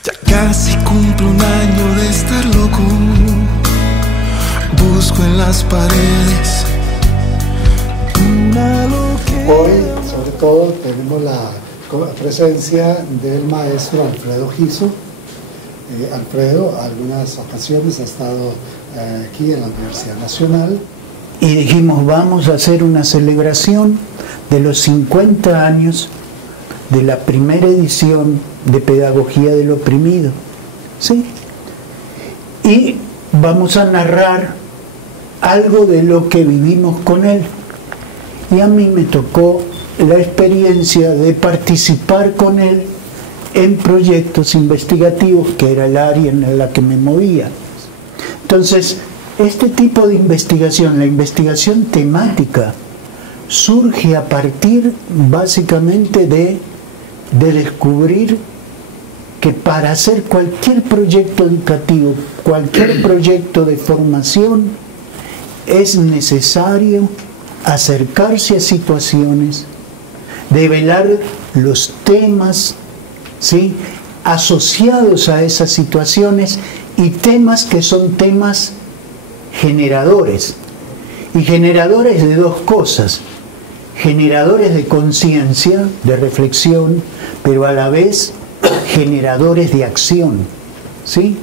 Ya casi cumplo un año de estar loco. Busco en las paredes una loquera. Hoy, sobre todo, tenemos la presencia del maestro Alfredo Giso. Alfredo, algunas ocasiones ha estado aquí en la Universidad Nacional. Y dijimos, vamos a hacer una celebración de los 50 años de la primera edición de Pedagogía del Oprimido, ¿sí? Y vamos a narrar algo de lo que vivimos con él. Y a mí me tocó la experiencia de participar con él en proyectos investigativos, que era el área en la que me movía. Entonces, este tipo de investigación, la investigación temática, surge a partir básicamente de descubrir que para hacer cualquier proyecto educativo, cualquier proyecto de formación, es necesario acercarse a situaciones, develar los temas, ¿sí?, asociados a esas situaciones, y temas que son temas generadores, y generadores de dos cosas: generadores de conciencia, de reflexión, pero a la vez generadores de acción, ¿sí?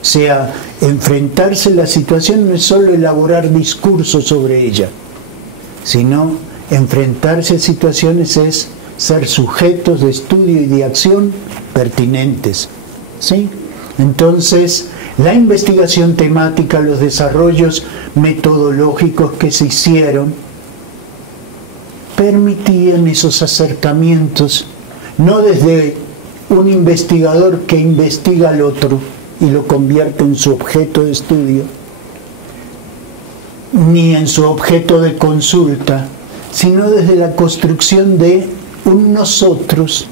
O sea, enfrentarse a la situación no es solo elaborar discursos sobre ella, sino enfrentarse a situaciones es ser sujetos de estudio y de acción pertinentes, ¿sí? Entonces, la investigación temática, los desarrollos metodológicos que se hicieron, permitían esos acercamientos, no desde un investigador que investiga al otro y lo convierte en su objeto de estudio, ni en su objeto de consulta, sino desde la construcción de un nosotros,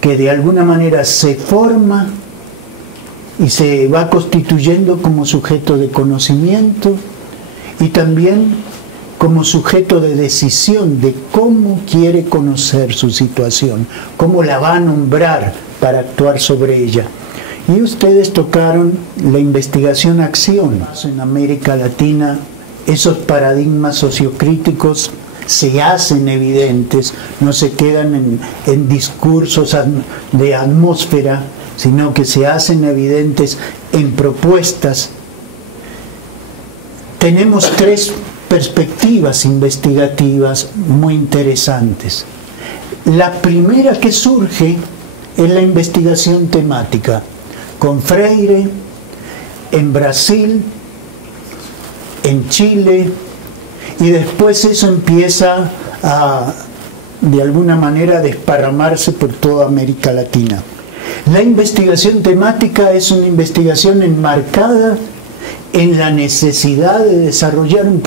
que de alguna manera se forma y se va constituyendo como sujeto de conocimiento y también como sujeto de decisión de cómo quiere conocer su situación, cómo la va a nombrar para actuar sobre ella. Y ustedes tocaron la investigación-acción. En América Latina esos paradigmas sociocríticos se hacen evidentes, no se quedan en discursos de atmósfera, sino que se hacen evidentes en propuestas. Tenemos tres perspectivas investigativas muy interesantes. La primera que surge es la investigación temática, con Freire, en Brasil, en Chile, y después eso empieza a, de alguna manera, desparramarse por toda América Latina. La investigación temática es una investigación enmarcada en la necesidad de desarrollar un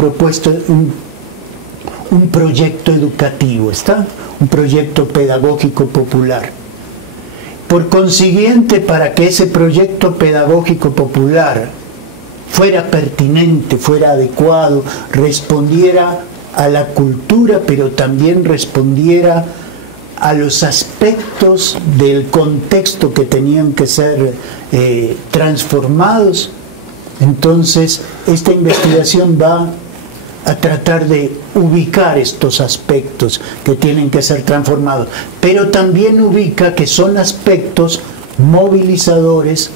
proyecto educativo, ¿está? Un proyecto pedagógico popular. Por consiguiente, para que ese proyecto pedagógico popular fuera pertinente, fuera adecuado, respondiera a la cultura, pero también respondiera a los aspectos del contexto que tenían que ser transformados, entonces esta investigación va a tratar de ubicar estos aspectos que tienen que ser transformados, pero también ubica que son aspectos movilizadores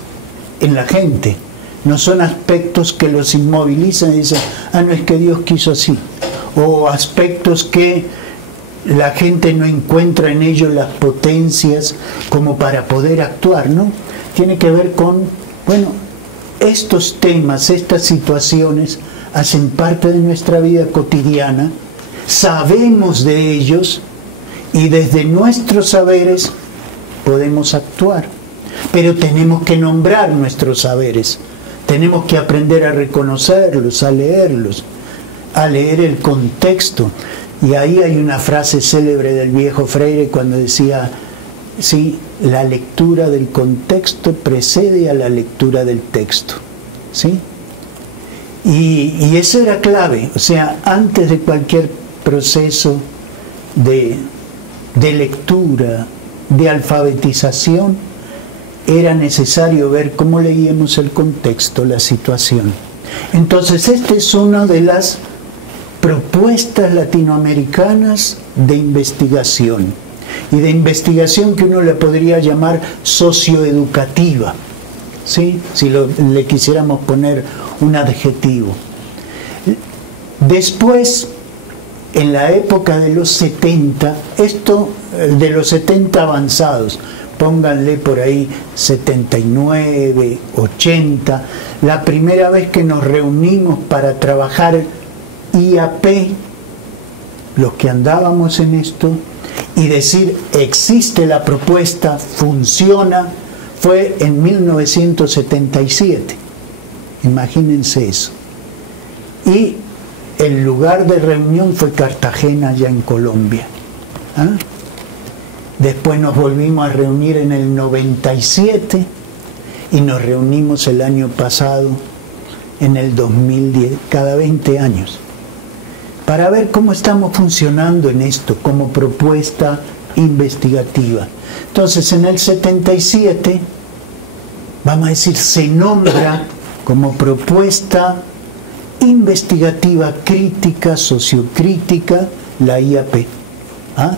en la gente, no son aspectos que los inmovilizan y dicen, no, es que Dios quiso así, o aspectos que la gente no encuentra en ellos las potencias como para poder actuar, ¿no? Tiene que ver con, bueno, estos temas, estas situaciones hacen parte de nuestra vida cotidiana, sabemos de ellos y desde nuestros saberes podemos actuar, pero tenemos que nombrar nuestros saberes, tenemos que aprender a reconocerlos, a leer el contexto. Y ahí hay una frase célebre del viejo Freire cuando decía, sí, la lectura del contexto precede a la lectura del texto, ¿sí? Y eso era clave, o sea, antes de cualquier proceso de lectura, de alfabetización, era necesario ver cómo leíamos el contexto, la situación. Entonces, esta es una de las propuestas latinoamericanas de investigación, y de investigación que uno le podría llamar socioeducativa, ¿sí? Si le quisiéramos poner un adjetivo. Después, en la época de los 70, de los 70 avanzados, pónganle por ahí 79, 80, la primera vez que nos reunimos para trabajar IAP, los que andábamos en esto, y decir, existe la propuesta, funciona, fue en 1977. Imagínense eso. Y el lugar de reunión fue Cartagena, allá en Colombia. ¿Ah? Después nos volvimos a reunir en el 97 y nos reunimos el año pasado, en el 2010, cada 20 años, para ver cómo estamos funcionando en esto como propuesta investigativa. Entonces, en el 77, vamos a decir, se nombra como propuesta investigativa crítica, sociocrítica, la IAP. ¿Ah?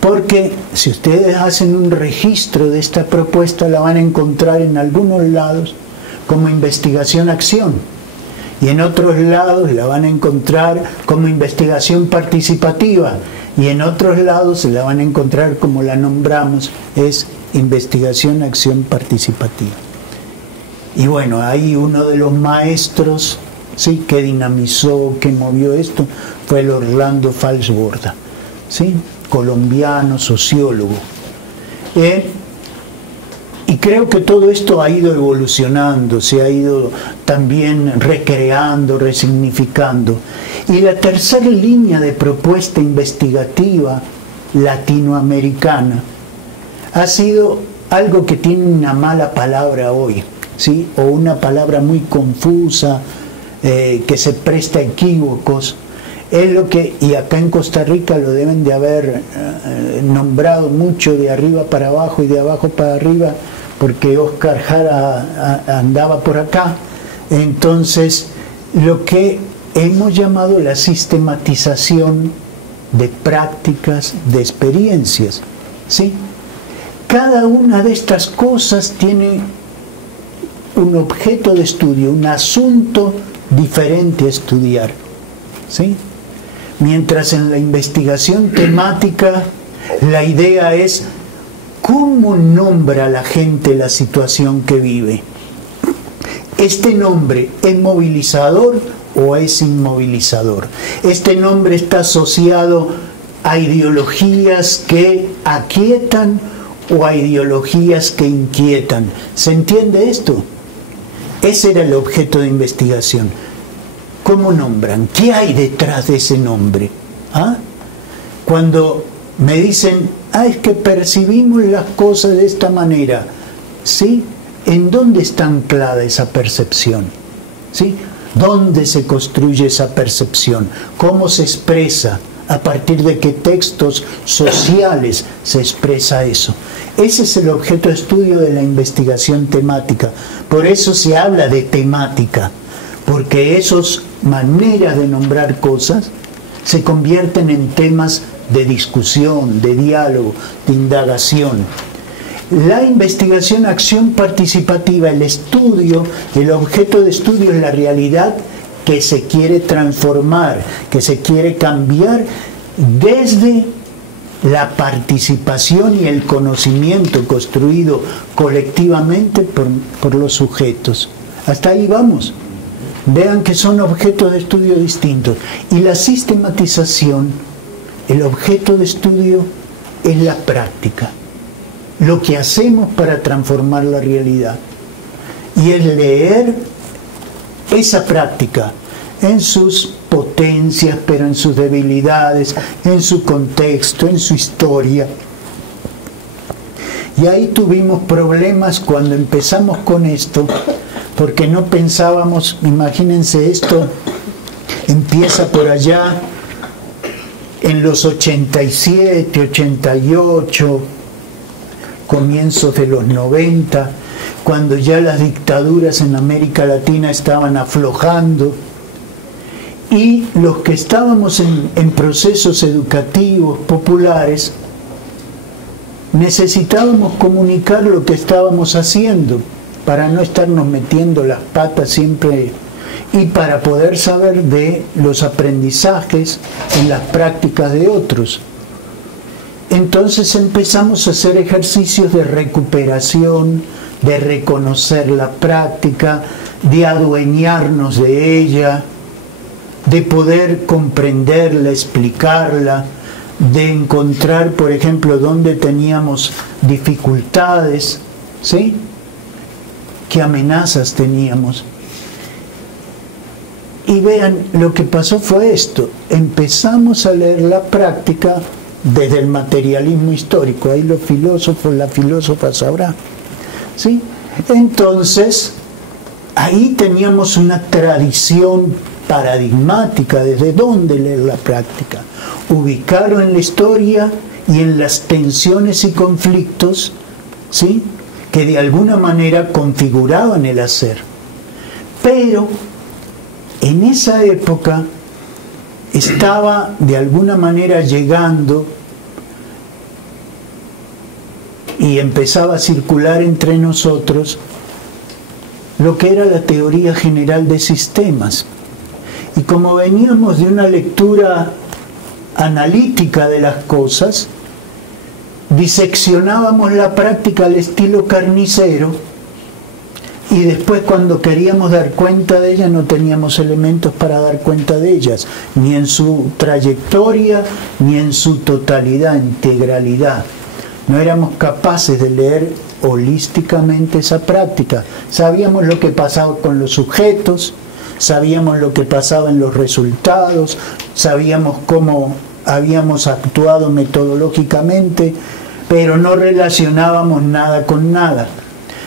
Porque si ustedes hacen un registro de esta propuesta, la van a encontrar en algunos lados como investigación-acción, y en otros lados la van a encontrar como investigación participativa, y en otros lados la van a encontrar como la nombramos, es investigación-acción participativa. Y bueno, ahí uno de los maestros, ¿sí?, que dinamizó, que movió esto, fue el Orlando Falsborda, ¿sí?, colombiano, sociólogo. Y creo que todo esto ha ido evolucionando, se ha ido también recreando, resignificando. Y la tercera línea de propuesta investigativa latinoamericana ha sido algo que tiene una mala palabra hoy, ¿sí?, o una palabra muy confusa, que se presta a equívocos. Es lo que, y acá en Costa Rica lo deben de haber nombrado mucho de arriba para abajo y de abajo para arriba, porque Oscar Jara andaba por acá. Entonces, lo que hemos llamado la sistematización de prácticas, de experiencias, ¿sí? Cada una de estas cosas tiene un objeto de estudio, un asunto diferente a estudiar, ¿sí? Mientras en la investigación temática la idea es cómo nombra la gente la situación que vive. ¿Este nombre es movilizador o es inmovilizador? ¿Este nombre está asociado a ideologías que aquietan o a ideologías que inquietan? ¿Se entiende esto? Ese era el objeto de investigación. ¿Cómo nombran? ¿Qué hay detrás de ese nombre? ¿Ah? Cuando me dicen, es que percibimos las cosas de esta manera, ¿sí? ¿En dónde está anclada esa percepción? ¿Sí? ¿Dónde se construye esa percepción? ¿Cómo se expresa? ¿A partir de qué textos sociales se expresa eso? Ese es el objeto de estudio de la investigación temática. Por eso se habla de temática, porque esas maneras de nombrar cosas se convierten en temas de discusión, de diálogo, de indagación. La investigación, acción participativa, el estudio, el objeto de estudio es la realidad que se quiere transformar, que se quiere cambiar desde la participación y el conocimiento construido colectivamente por los sujetos. Hasta ahí vamos. Vean que son objetos de estudio distintos. Y la sistematización, el objeto de estudio es la práctica, lo que hacemos para transformar la realidad. Y es leer esa práctica en sus potencias, pero en sus debilidades, en su contexto, en su historia. Y ahí tuvimos problemas cuando empezamos con esto, porque no pensábamos, imagínense, esto empieza por allá en los 87, 88, comienzos de los 90, cuando ya las dictaduras en América Latina estaban aflojando, y los que estábamos en procesos educativos populares necesitábamos comunicar lo que estábamos haciendo para no estarnos metiendo las patas siempre y para poder saber de los aprendizajes en las prácticas de otros. Entonces empezamos a hacer ejercicios de recuperación, de reconocer la práctica, de adueñarnos de ella, de poder comprenderla, explicarla, de encontrar, por ejemplo, dónde teníamos dificultades, ¿sí? ¿Qué amenazas teníamos? Y vean, lo que pasó fue esto: empezamos a leer la práctica desde el materialismo histórico. Ahí los filósofos, las filósofas sabrán, ¿sí? Entonces, ahí teníamos una tradición paradigmática. ¿Desde dónde leer la práctica? Ubicarlo en la historia y en las tensiones y conflictos, ¿sí?, que de alguna manera configuraban el hacer. Pero en esa época estaba de alguna manera llegando y empezaba a circular entre nosotros lo que era la teoría general de sistemas. Y como veníamos de una lectura analítica de las cosas, diseccionábamos la práctica al estilo carnicero, y después, cuando queríamos dar cuenta de ella, no teníamos elementos para dar cuenta de ellas, ni en su trayectoria, ni en su totalidad, integralidad. No éramos capaces de leer holísticamente esa práctica. Sabíamos lo que pasaba con los sujetos, sabíamos lo que pasaba en los resultados, sabíamos cómo habíamos actuado metodológicamente, pero no relacionábamos nada con nada.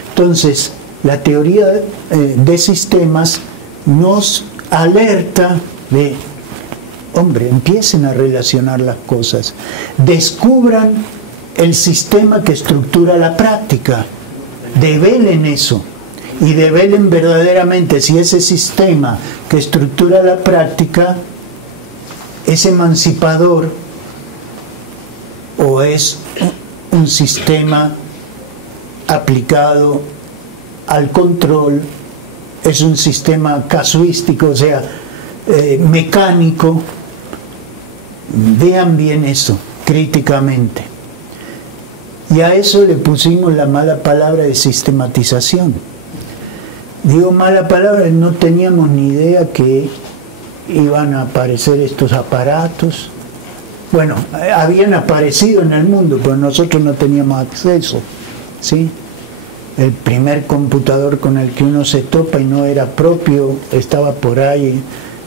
Entonces, la teoría de sistemas nos alerta de, hombre, empiecen a relacionar las cosas, descubran el sistema que estructura la práctica, develen eso, y develen verdaderamente si ese sistema que estructura la práctica es emancipador o es un sistema aplicado al control, es un sistema casuístico, o sea, mecánico. Vean bien eso críticamente. Y a eso le pusimos la mala palabra de sistematización. Digo mala palabra, no teníamos ni idea que iban a aparecer estos aparatos. Bueno, habían aparecido en el mundo, pero nosotros no teníamos acceso, ¿sí? El primer computador con el que uno se topa y no era propio, estaba por ahí,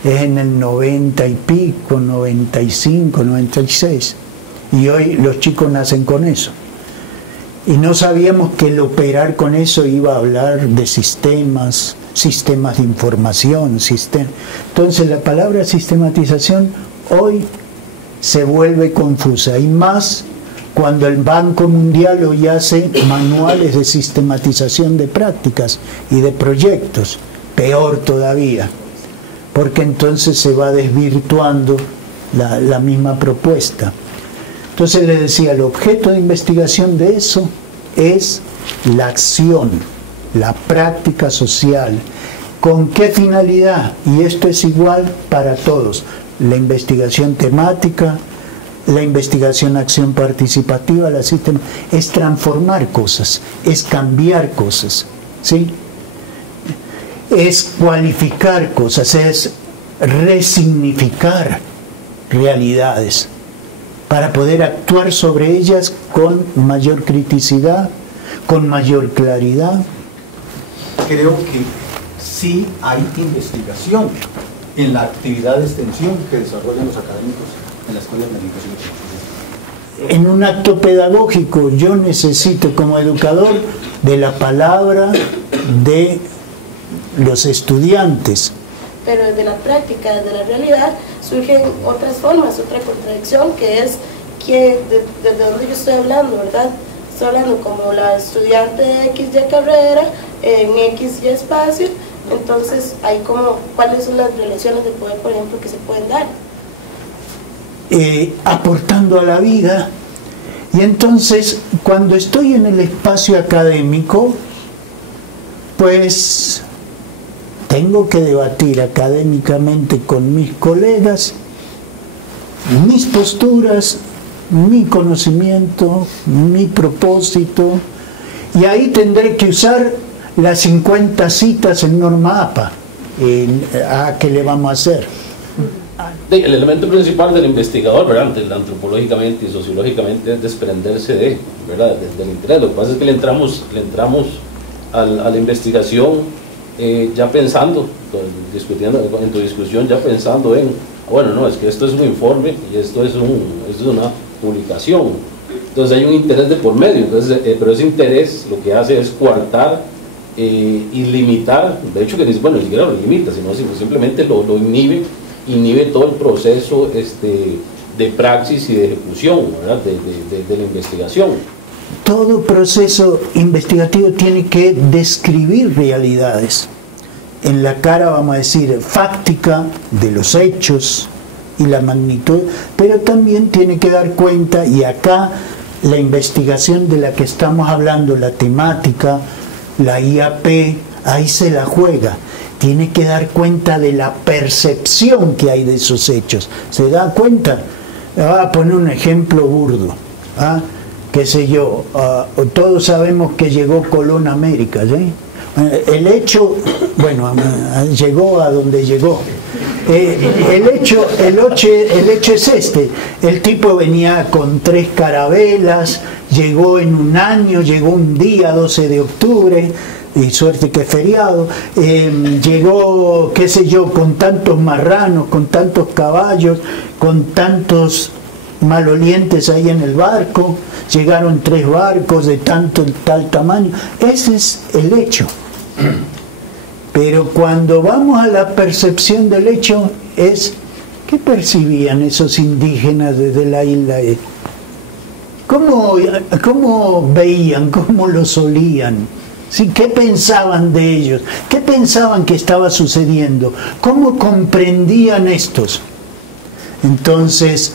es en el 90 y pico, 95, 96. Y hoy los chicos nacen con eso. Y no sabíamos que el operar con eso iba a hablar de sistemas, sistemas de información, Entonces la palabra sistematización hoy se vuelve confusa, y más cuando el Banco Mundial hoy hace manuales de sistematización de prácticas y de proyectos. Peor todavía, porque entonces se va desvirtuando la misma propuesta. Entonces les decía, el objeto de investigación de eso es la acción, la práctica social. ¿Con qué finalidad? Y esto es igual para todos. La investigación temática, la investigación acción participativa, la sistema, es transformar cosas, es cambiar cosas, ¿sí? Es cualificar cosas, es resignificar realidades para poder actuar sobre ellas con mayor criticidad, con mayor claridad. Creo que sí hay investigación en la actividad de extensión que desarrollan los académicos en la Escuela de Meditación y Filosofía. En un acto pedagógico yo necesito, como educador, de la palabra de los estudiantes. Pero desde la práctica, desde la realidad, surgen otras formas, otra contradicción, que es que desde donde yo estoy hablando, ¿verdad? estoy hablando como la estudiante de XY carrera, en XY espacio. Entonces, hay como, ¿cuáles son las relaciones de poder, por ejemplo, que se pueden dar? Aportando a la vida. Y entonces, cuando estoy en el espacio académico, pues tengo que debatir académicamente con mis colegas mis posturas, mi conocimiento, mi propósito, y ahí tendré que usar las 50 citas en Norma APA. ¿Qué le vamos a hacer? El elemento principal del investigador, ¿verdad?, antropológicamente y sociológicamente, es desprenderse ¿verdad?, del interés. Lo que pasa es que le entramos a la investigación ya pensando, discutiendo en tu discusión, ya pensando en, bueno, no, es que esto es un informe y esto es una publicación. Entonces hay un interés de por medio, entonces, pero ese interés lo que hace es coartar y limitar, de hecho que ni siquiera lo limita, sino simplemente lo inhibe todo el proceso de praxis y de ejecución, ¿verdad?, de la investigación. Todo proceso investigativo tiene que describir realidades. En la cara, vamos a decir, fáctica de los hechos y la magnitud, pero también tiene que dar cuenta, y acá la investigación de la que estamos hablando, la temática, la IAP, ahí se la juega. Tiene que dar cuenta de la percepción que hay de esos hechos. ¿Se da cuenta? Voy a poner un ejemplo burdo. Qué sé yo, todos sabemos que llegó Colón a América, ¿sí? El hecho, bueno, llegó a donde llegó. El hecho es este: el tipo venía con 3 carabelas, llegó en un año, llegó un día, 12 de octubre, y suerte que es feriado, llegó, qué sé yo, con tantos marranos, con tantos caballos, con tantos malolientes ahí en el barco, llegaron 3 barcos de tal tamaño. Ese es el hecho. Pero cuando vamos a la percepción del hecho, es ¿qué percibían esos indígenas desde la isla? ¿Cómo veían? ¿Cómo los olían? ¿Sí? ¿Qué pensaban de ellos? ¿Qué pensaban que estaba sucediendo? ¿Cómo comprendían estos? Entonces,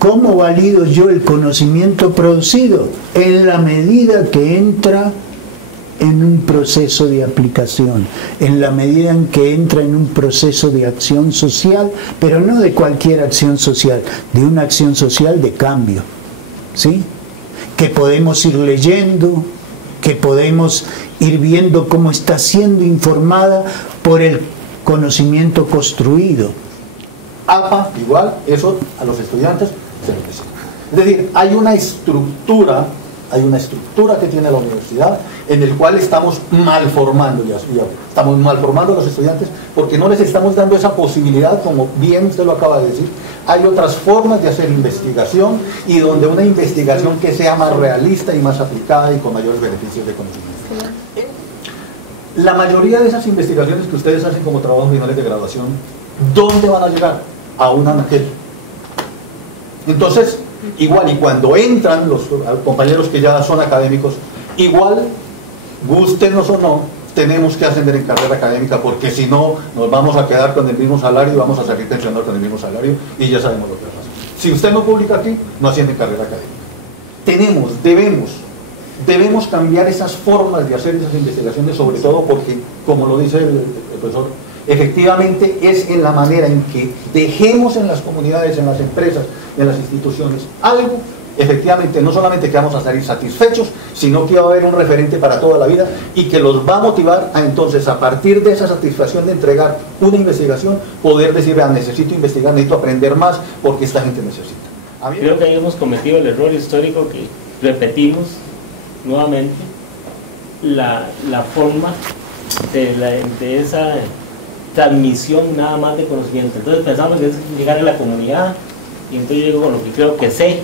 ¿cómo valido yo el conocimiento producido? En la medida que entra en un proceso de aplicación, en la medida en que entra en un proceso de acción social, pero no de cualquier acción social, de una acción social de cambio, ¿sí? Que podemos ir leyendo, que podemos ir viendo cómo está siendo informada por el conocimiento construido. APA, igual, eso a los estudiantes se les presenta. Es decir, hay una estructura que tiene la universidad en el cual estamos malformando, estamos malformando a los estudiantes porque no les estamos dando esa posibilidad, como bien usted lo acaba de decir. Hay otras formas de hacer investigación, y donde una investigación que sea más realista y más aplicada y con mayores beneficios de conocimiento. La mayoría de esas investigaciones que ustedes hacen como trabajos finales de graduación, ¿dónde van a llegar? A un anaquel. Entonces, igual, y cuando entran los compañeros que ya son académicos, igual, gústenos o no, tenemos que ascender en carrera académica, porque si no, nos vamos a quedar con el mismo salario y vamos a salir pensionados con el mismo salario, y ya sabemos lo que pasa. Si usted no publica aquí, no asciende en carrera académica. Debemos cambiar esas formas de hacer esas investigaciones, sobre todo porque, como lo dice el profesor, efectivamente es en la manera en que dejemos en las comunidades, en las empresas, en las instituciones algo, efectivamente no solamente que vamos a salir satisfechos, sino que va a haber un referente para toda la vida, y que los va a motivar a entonces, a partir de esa satisfacción de entregar una investigación, poder decir, vean, necesito investigar, necesito aprender más, porque esta gente necesita. Creo que ahí hemos cometido el error histórico que repetimos nuevamente la forma de esa transmisión nada más de conocimiento. Entonces pensamos que es llegar a la comunidad, y entonces llego con lo que creo que sé,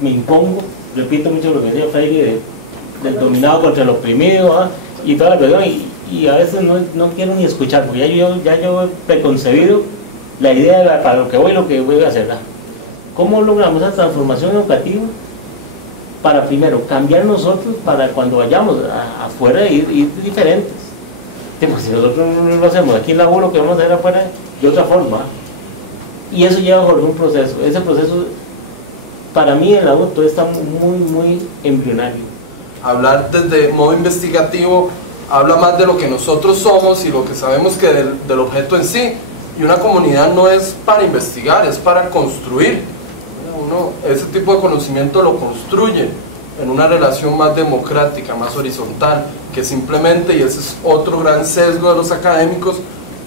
me impongo, repito mucho lo que decía Freire del dominado contra el oprimido, y toda la cuestión, y a veces no quiero ni escuchar, porque ya yo he preconcebido la idea de para lo que voy a hacer. ¿Cómo logramos esa transformación educativa? para primero cambiar nosotros, para cuando vayamos afuera ir diferentes. Pues si nosotros no lo hacemos aquí en la U, lo que vamos a hacer afuera de otra forma. Y eso lleva por un proceso. Ese proceso, para mí, en la U todo está muy embrionario. Hablar desde modo investigativo habla más de lo que nosotros somos y lo que sabemos que del objeto en sí. Y una comunidad no es para investigar, es para construir. Uno ese tipo de conocimiento lo construye en una relación más democrática, más horizontal, que simplemente, y ese es otro gran sesgo de los académicos,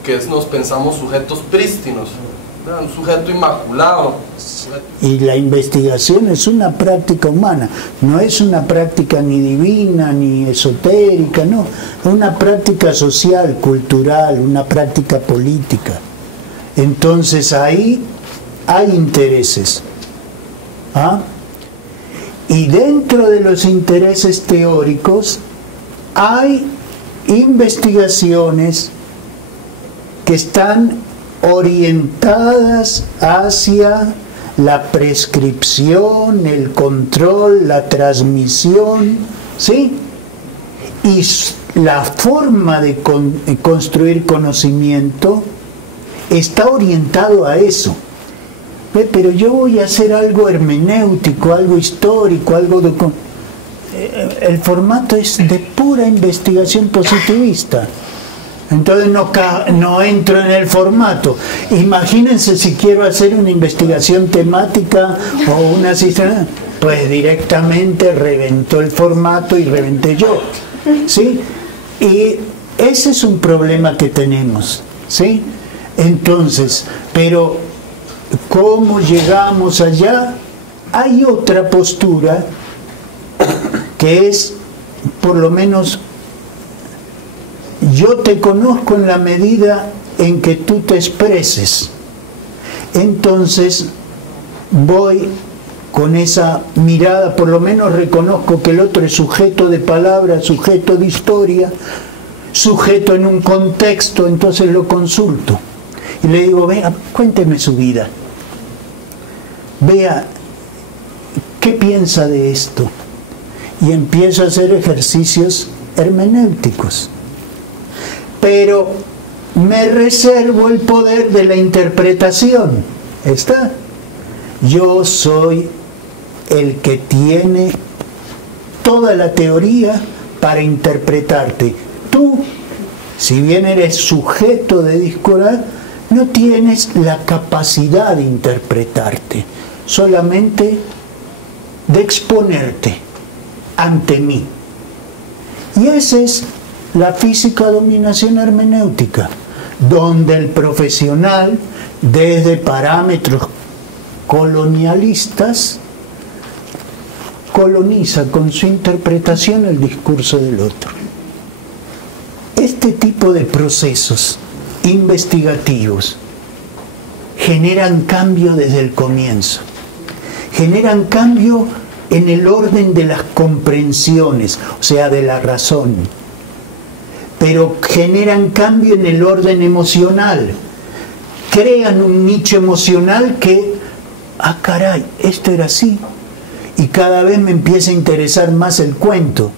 que es nos pensamos sujetos prístinos, un sujeto inmaculado. Y la investigación es una práctica humana, no es una práctica ni divina ni esotérica, no, es una práctica social, cultural, una práctica política. Entonces ahí hay intereses. ¿Ah? Y dentro de los intereses teóricos hay investigaciones que están orientadas hacia la prescripción, el control, la transmisión, ¿sí? Y la forma de construir conocimiento está orientado a eso. Pero yo voy a hacer algo hermenéutico, algo histórico, algo de... El formato es de pura investigación positivista. Entonces no entro en el formato. Imagínense si quiero hacer una investigación temática o una sistema, pues directamente reventó el formato y reventé yo, ¿sí? Y ese es un problema que tenemos, ¿sí? Entonces, pero ¿cómo llegamos allá? Hay otra postura que es, por lo menos, yo te conozco en la medida en que tú te expreses. Entonces voy con esa mirada, por lo menos reconozco que el otro es sujeto de palabra, sujeto de historia, sujeto en un contexto, entonces lo consulto. Y le digo, vea, cuénteme su vida. Vea, ¿qué piensa de esto? Y empiezo a hacer ejercicios hermenéuticos. Pero me reservo el poder de la interpretación. ¿Está? Yo soy el que tiene toda la teoría para interpretarte. Tú, si bien eres sujeto de discurrir, no tienes la capacidad de interpretarte, solamente de exponerte ante mí. Y esa es la física dominación hermenéutica, donde el profesional, desde parámetros colonialistas, coloniza con su interpretación el discurso del otro. Este tipo de procesos investigativos generan cambio desde el comienzo, generan cambio en el orden de las comprensiones, o sea, de la razón, pero generan cambio en el orden emocional, crean un nicho emocional que, ah caray, esto era así, y cada vez me empieza a interesar más el cuento.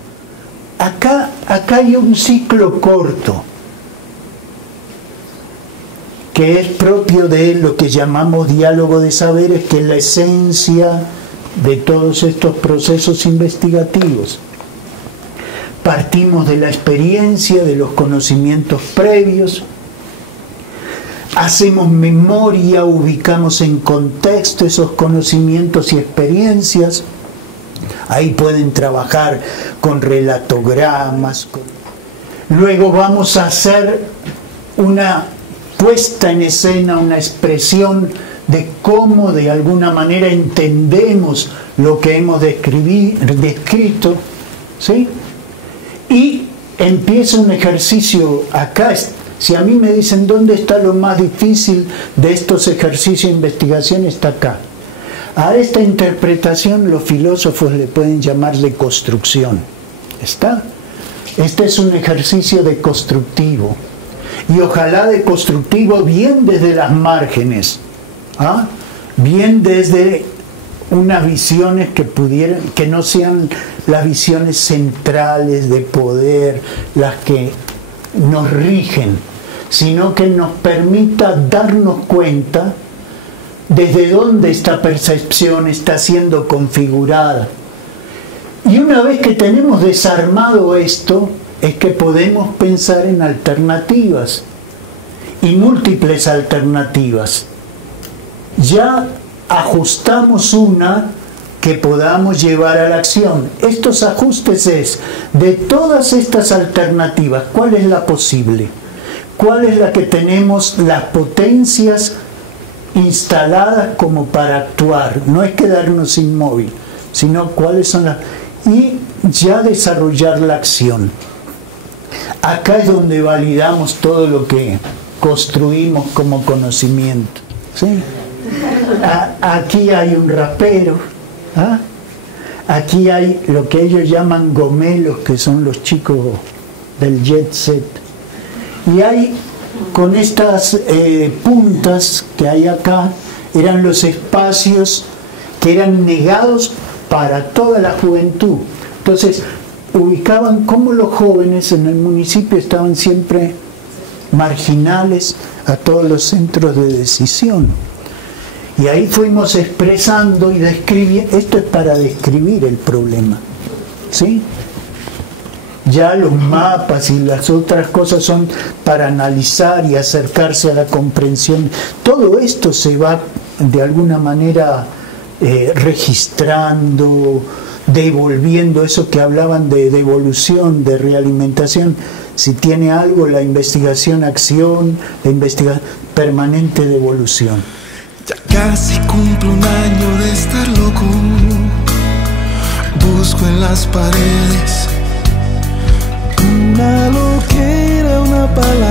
Acá hay un ciclo corto, que es propio de lo que llamamos diálogo de saberes, que es la esencia de todos estos procesos investigativos. Partimos de la experiencia, de los conocimientos previos, hacemos memoria, ubicamos en contexto esos conocimientos y experiencias. Ahí pueden trabajar con relatogramas. Luego vamos a hacer una puesta en escena, una expresión de cómo de alguna manera entendemos lo que hemos descrito, ¿sí? Y empieza un ejercicio acá. Si a mí me dicen dónde está lo más difícil de estos ejercicios de investigación, está acá. A esta interpretación los filósofos le pueden llamar de construcción. ¿Está? Este es un ejercicio deconstructivo. Y ojalá deconstructivo bien desde las márgenes, ¿ah? Bien desde unas visiones que no sean las visiones centrales de poder, las que nos rigen, sino que nos permita darnos cuenta desde dónde esta percepción está siendo configurada. Y una vez que tenemos desarmado esto, es que podemos pensar en alternativas, y múltiples alternativas. Ya ajustamos una que podamos llevar a la acción. Estos ajustes es, de todas estas alternativas, ¿cuál es la posible? ¿Cuál es la que tenemos las potencias instaladas como para actuar? No es quedarnos inmóvil, sino cuáles son las... Y ya desarrollar la acción. Acá es donde validamos todo lo que construimos como conocimiento, ¿sí? Aquí hay un rapero, ¿ah? Aquí hay lo que ellos llaman gomelos, que son los chicos del jet set, y hay con estas puntas que hay acá, eran los espacios que eran negados para toda la juventud. Entonces ubicaban cómo los jóvenes en el municipio estaban siempre marginales a todos los centros de decisión. Y ahí fuimos expresando y describiendo. Esto es para describir el problema, ¿sí? Ya los mapas y las otras cosas son para analizar y acercarse a la comprensión. Todo esto se va de alguna manera registrando, devolviendo, eso que hablaban de devolución, de realimentación. Si tiene algo, la investigación-acción, la investigación permanente de evolución. Ya casi cumplo un año de estar loco. Busco en las paredes una loquera, una palabra